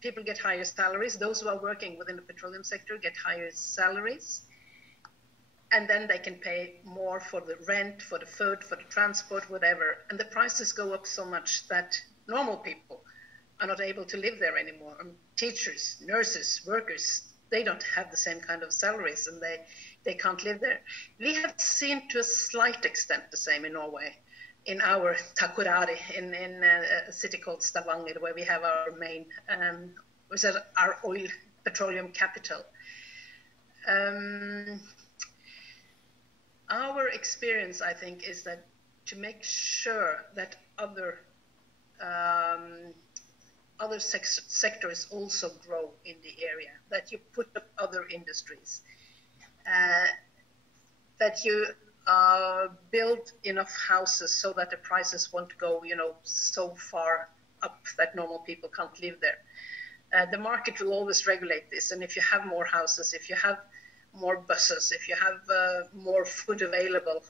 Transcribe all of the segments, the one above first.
people get higher salaries. Those who are working within the petroleum sector get higher salaries. And then they can pay more for the rent, for the food, for the transport, whatever. And the prices go up so much that normal people are not able to live there anymore. Teachers, nurses, workers, they don't have the same kind of salaries, and they can't live there. We have seen to a slight extent the same in Norway, in our Takoradi, in a city called Stavanger, where we have our main, our oil petroleum capital. Our experience, I think, is that to make sure that other sectors also grow in the area, that you put up other industries, that you build enough houses so that the prices won't go, so far up that normal people can't live there. The market will always regulate this, and if you have more houses, if you have more buses, if you have more food available,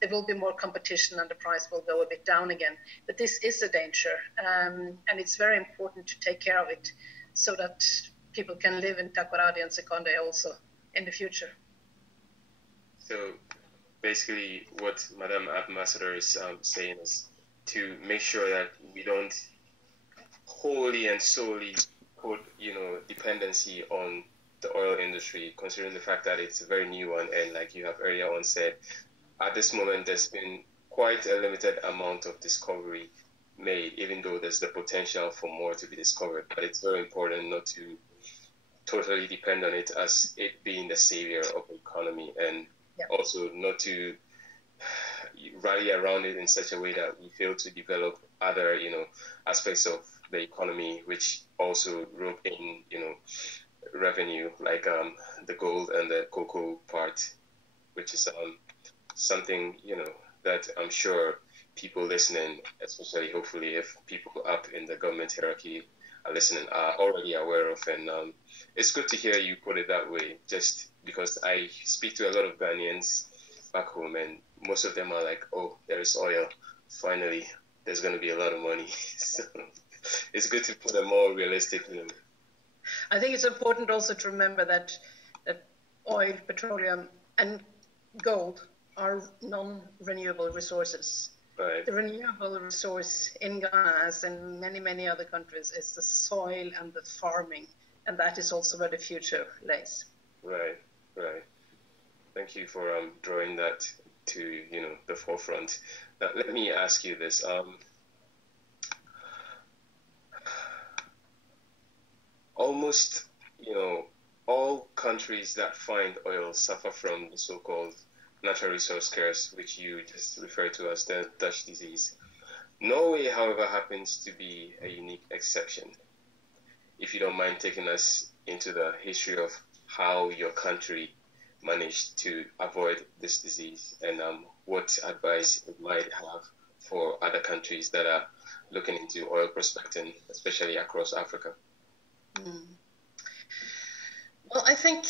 there will be more competition and the price will go a bit down again. But this is a danger, and it's very important to take care of it so that people can live in Takoradi and Sekondi also in the future. So basically what Madam Ambassador is saying is to make sure that we don't wholly and solely put, dependency on the oil industry, considering the fact that it's a very new one, and like you have earlier on said, at this moment there's been quite a limited amount of discovery made, even though there's the potential for more to be discovered. But it's very important not to totally depend on it as it being the savior of the economy, and also not to rally around it in such a way that we fail to develop other, aspects of the economy which also rope in, revenue, like the gold and the cocoa part, which is something, that I'm sure people listening, especially hopefully if people up in the government hierarchy are listening, are already aware of. And it's good to hear you put it that way, just because I speak to a lot of Ghanaians back home, and most of them are like, oh, there is oil. Finally, there's going to be a lot of money. So it's good to put a more realistic, I think it's important also to remember that oil, petroleum, and gold are non-renewable resources. Right. The renewable resource in Ghana, as in many, many other countries, is the soil and the farming, and that is also where the future lays. Right. Thank you for drawing that to the forefront. Now, let me ask you this. Almost, all countries that find oil suffer from the so-called natural resource curse, which you just referred to as the Dutch disease. Norway, however, happens to be a unique exception. If you don't mind taking us into the history of how your country managed to avoid this disease, and what advice it might have for other countries that are looking into oil prospecting, especially across Africa. Well, I think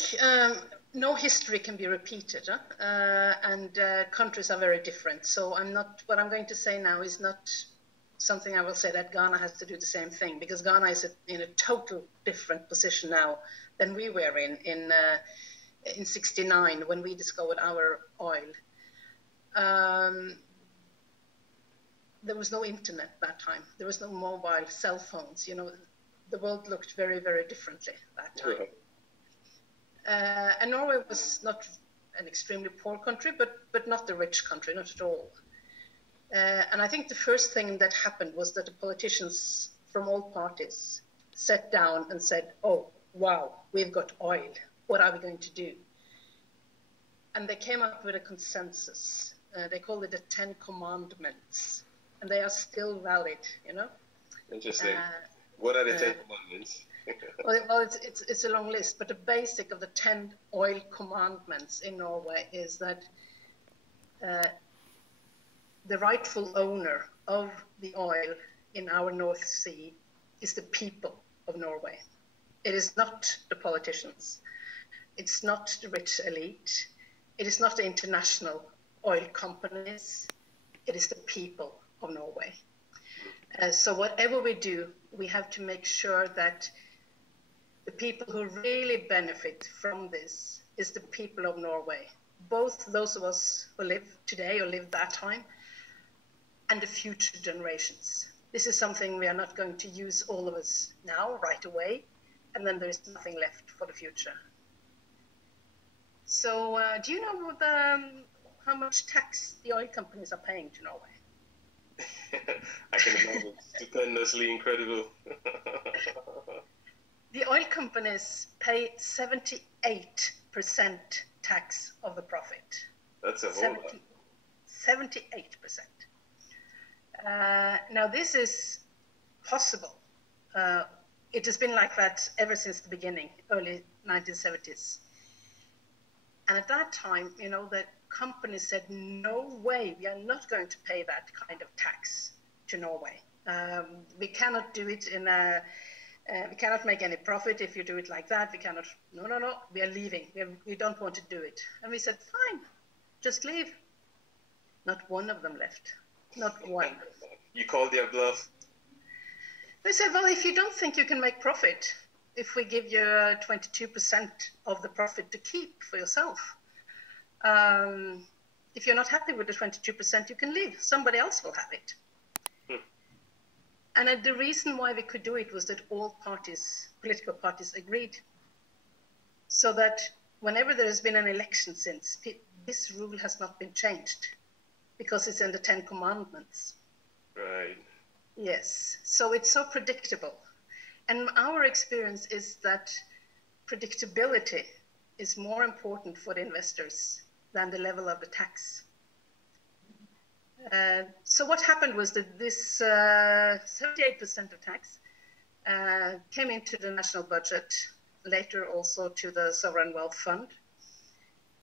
no history can be repeated, and countries are very different. So what I'm going to say now is not something I will say that Ghana has to do the same thing, because Ghana is in a total different position now than we were in 1969 when we discovered our oil. There was no internet that time. There was no mobile cell phones. The world looked very, very differently that time. And Norway was not an extremely poor country, but not a rich country, not at all. And I think the first thing that happened was that the politicians from all parties sat down and said, oh, wow, we've got oil. What are we going to do? And they came up with a consensus. They called it the 10 Commandments. And they are still valid, Interesting. What are the 10 Commandments? Well, it's a long list, but the basic of the 10 oil commandments in Norway is that the rightful owner of the oil in our North Sea is the people of Norway. It is not the politicians. It's not the rich elite. It is not the international oil companies. It is the people of Norway. So whatever we do, we have to make sure that the people who really benefit from this is the people of Norway, both those of us who live today or lived that time and the future generations. This is something we are not going to use all of us now, right away, and then there is nothing left for the future. So do you know how much tax the oil companies are paying to Norway? I can imagine. Stupendously incredible. The oil companies pay 78% tax of the profit. That's a whole lot. 78%. Now, this is possible. It has been like that ever since the beginning, early 1970s. And at that time, you know, the companies said, no way, we are not going to pay that kind of tax to Norway. We cannot do it in a... we cannot make any profit if you do it like that. We cannot, no, we are leaving. We don't want to do it. And we said, fine, just leave. Not one of them left. Not one. You called their bluff. They said, well, if you don't think you can make profit, if we give you 22% of the profit to keep for yourself, if you're not happy with the 22%, you can leave. Somebody else will have it. And the reason why we could do it was that all parties, political parties, agreed. So that whenever there has been an election since, this rule has not been changed because it's in the 10 Commandments. Right. Yes. So it's so predictable. And our experience is that predictability is more important for the investors than the level of the tax. So what happened was that this 78% of tax came into the national budget, later also to the Sovereign Wealth Fund.